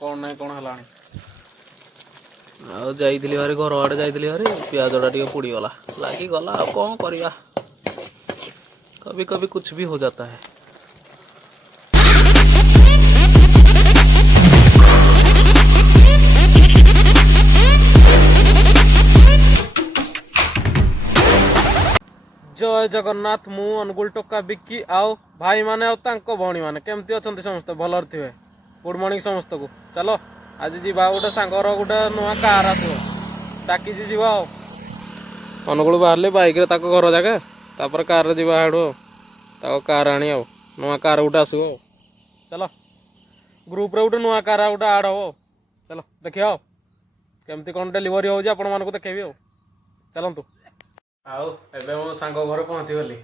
कौन नहीं कौन है जाइली भारी घर आड़े जाइली भारी पियाजटा टे पोड़ीगला लगिगला आ कौन करवा कभी कभी कुछ भी हो जाता है। जय जगन्नाथ मु अनुगुल टोका बिक्की आओ भाई माने और भौणी मैंने केमती अच्छा समस्त भलर थे। गुड मॉर्निंग समस्त को चलो आज जीवा गोटे सांगर गोटे नुआ कार आस डाकी जीवा आओ अनुगुल बाहर बैक घर जाके तापर कार जीवा हाड़ू कार आनी आओ नुआ कार गोटे आसो चलो ग्रुप रे गोटे नुआ कार गोटे आड हो चलो देखिए केमती कौन डेलीवरी हो आपको देखेबी आओ चलतु आउ एबे मो सांग घर पहुँची गली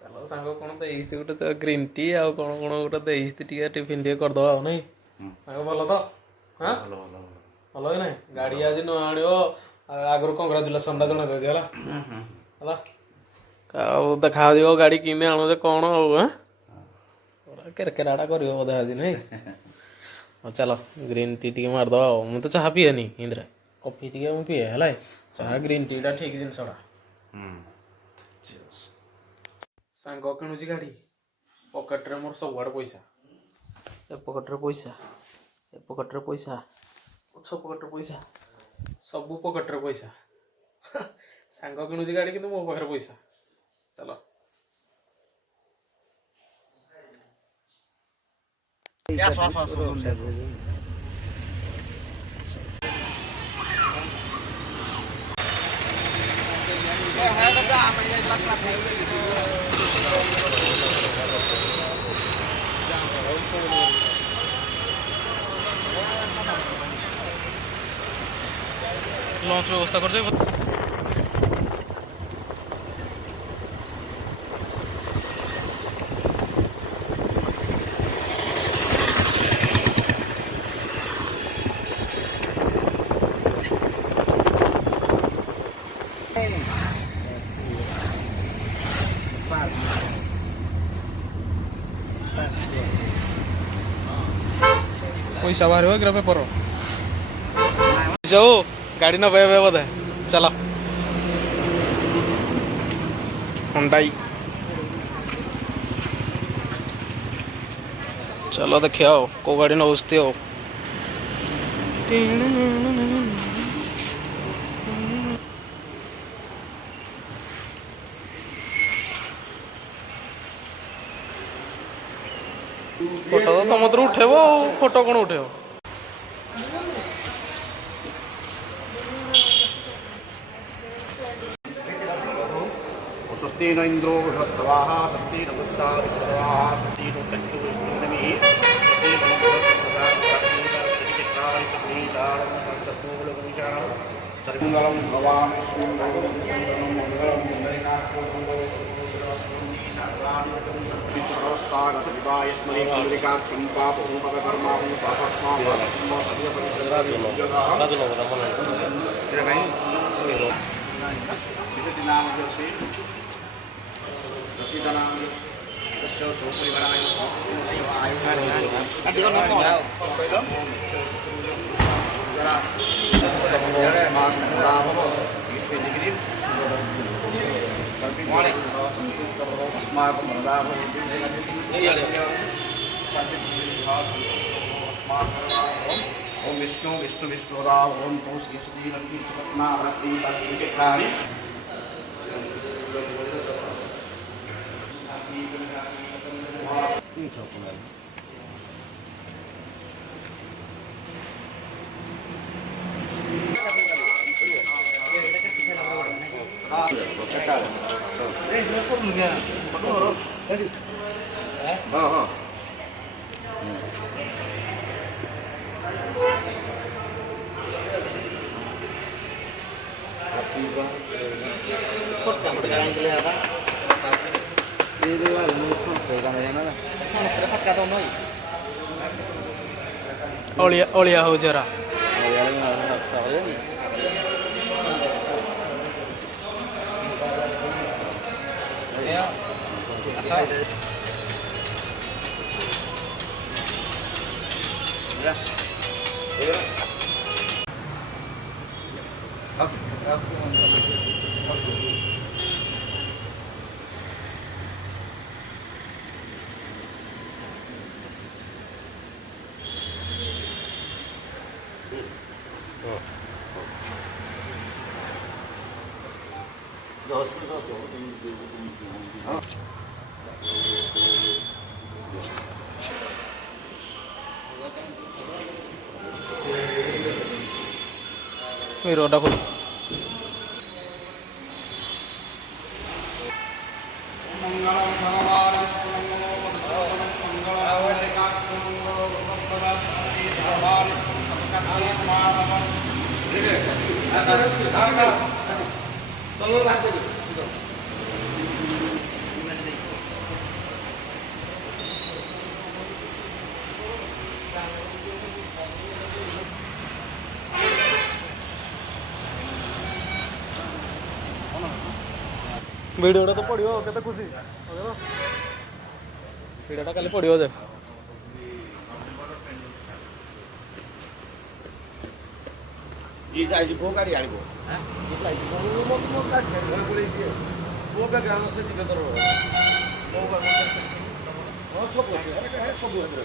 चलो सांग कौन देती गोटे तो ग्रीन टी आउ कौन कौन गोटे देती टी टिफिन टे करदे नहीं सांग भल तो हाँ भल ही ना गाड़ी आज न आण आगु कंग्राचुलेसन टा जन देती है देखा गाड़ी किने आणुचे कौन हाँ केरकेराटा कर बोधे आज नहीं चलो ग्रीन टी टी मारद मुझे तो चाह पीएनी इंद्रे कॉफी टी पीए है चाह ग्रीन टी टा ठीक जिनसा सांग किणुची गाड़ी पकेट रे मोर सब पैसा ए पकेट रे पैसा ए पकेट रे पैसा पछ पकेट रे पैसा सब पकेट रे पैसा सांग किणुची गाड़ी किंतु मो पाखरे पैसा चलो लॉन्च व्यवस्था कर पैसा बाहर हो ग्राफे पर जाओ गाड़ी न बे बोधे चलो हुंडई चलो देखिए आओ को गाड़ी नौजती हो फोटो तो तुम तो उठेब फोटो कौन उठेब स्वस्ति न इंद्रो बृहस्पतिः स्वस्ति न पुष्टा विश्ववाः स्वस्ति नो तत्तु विष्णुनमिः सर्वमंगलं भवामि मंगलं ओम विष्णु विष्णु विष्णुराव ओम श्री श्री लक्ष्मी सुपत्ना भक्ति लक्ष्मी चित्राणि ओलिया हो जरा మీరు డబ్బులు मंगलम भगवान विष्णु मंगलम ଭିଡ଼ିଓଟା ତ ପଡ଼ିବ କେତେ ଖୁସି ଭିଡ଼ିଓଟା କାଲି ପଡ଼ିବ ଯେ जी जाइए वो गाड़ी आनी वो जी जाइए वो गाड़ी चल रही है वो का गाना से जी बेहतर हो वो का और सब होते है सब होते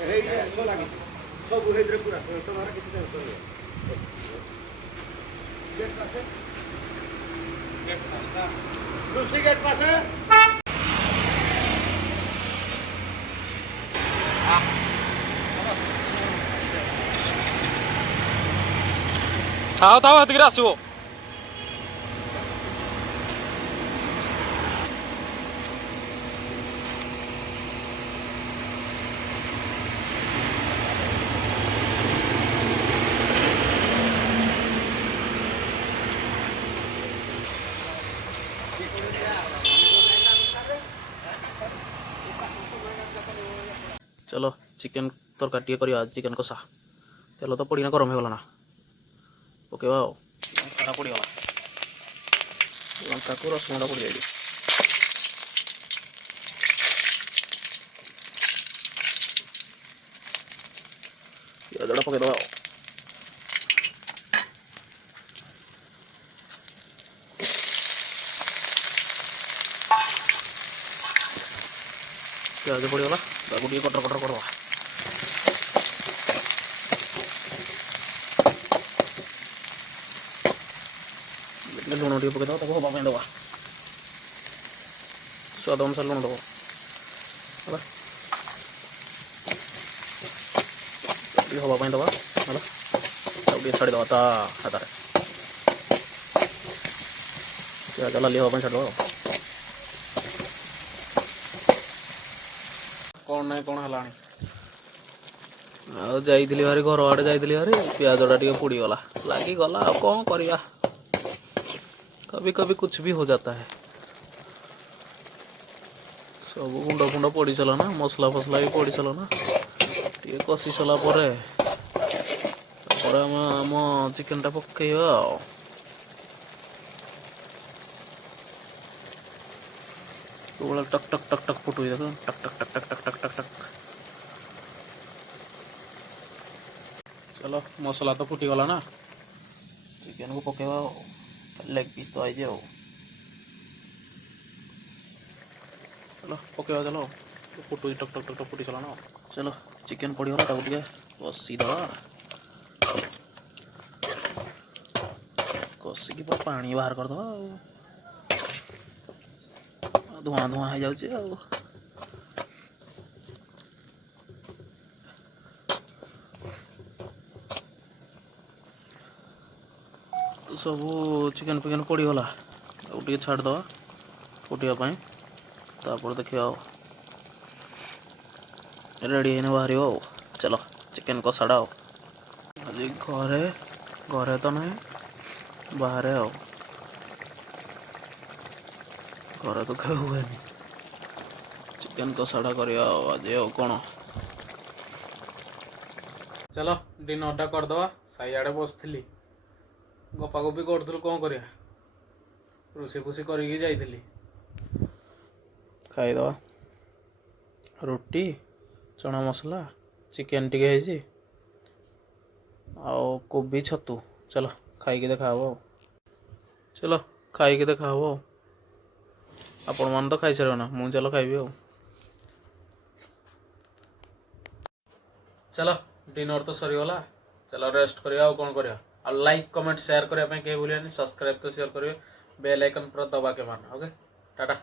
है ये सब लगी सब है इधर पूरा तुम्हारा कितने होते है गेट पास है दूसरी गेट पास है ଥାଉ ଥାଉ ହେତିକିରେ ଆସିବ चलो चिकेन तरकारी टे करिया चिकेन कषा तेल तो पड़ीना गरम हो गला ना पकेवा लंका पड़गला लंका को रसुणटा पड़ जाए पियाजटा पकईदे पियाज पड़गला ताकू कटर कटर करवा लुण टे पकईद हवा दवा स्वाद अनुसार लुण दब हवा दवा है छाड़ीद ता हाथ प्याज लाली हवा छाड़ कौन ना कौन है जाइली भारी घर आड़े जाइली भारी पियाजटा टे पोड़गला लगिगला कौन करवा कभी कभी कुछ भी हो जाता है सब गुंड फुंड पड़ी चला ना मसला फसला भी पड़ी चला ना टे कषि सारा आम चिकेन टा पकईवा टक टक टक टक फुटू टक टक टक टक टक टक टक टक चलो मसला तो फुटीगला ना चिकेन को पकईवा लेग पीस तो आई जाओ चलो पकईवा चलो फुटू टक टक टक टक फुटी चला ना चलो चिकेन पड़गला ताकू टे कषीद कषिकी पानी बाहर करद धुआं धुआं हो जाए सब चिकेन फिकेन पड़गला टे छाड़द फुटापी तापर देखिए रेडी है बाहर चलो चिकेन कषाड़ा आज घरे घरे तो नहीं बाहर घरे तो क्या हुए चिकेन कषाड़ा करिया आज कौन चलो डिनरटा करदे साइड बसली गपागपी करूँ कौन करिया रोषे फुषे करके जाइली खाईद रोटी चना मसला चिकेन टिके है ଆଉ କୋବି ଛତୁ। ଚलो ଖାଇକି ଦେଖା ହବ ଆଉ। ଚलो ଖାଇକି ଦେଖା ହବ ଆଉ। ଆପଣମାନେ ତ ଖାଇସାରିବେ ନା, ମୁଁ ଚାଲ ଖାଇବି ଆଉ। चलो डिनर तो सरीगला, चलो रेस्ट करिया और कौन करिया। और लाइक कमेंट शेयर करने केही भूलिए, सब्सक्राइब तो शेयर करिए, बेल आइकन पर दबा के मारना। ओके टाटा।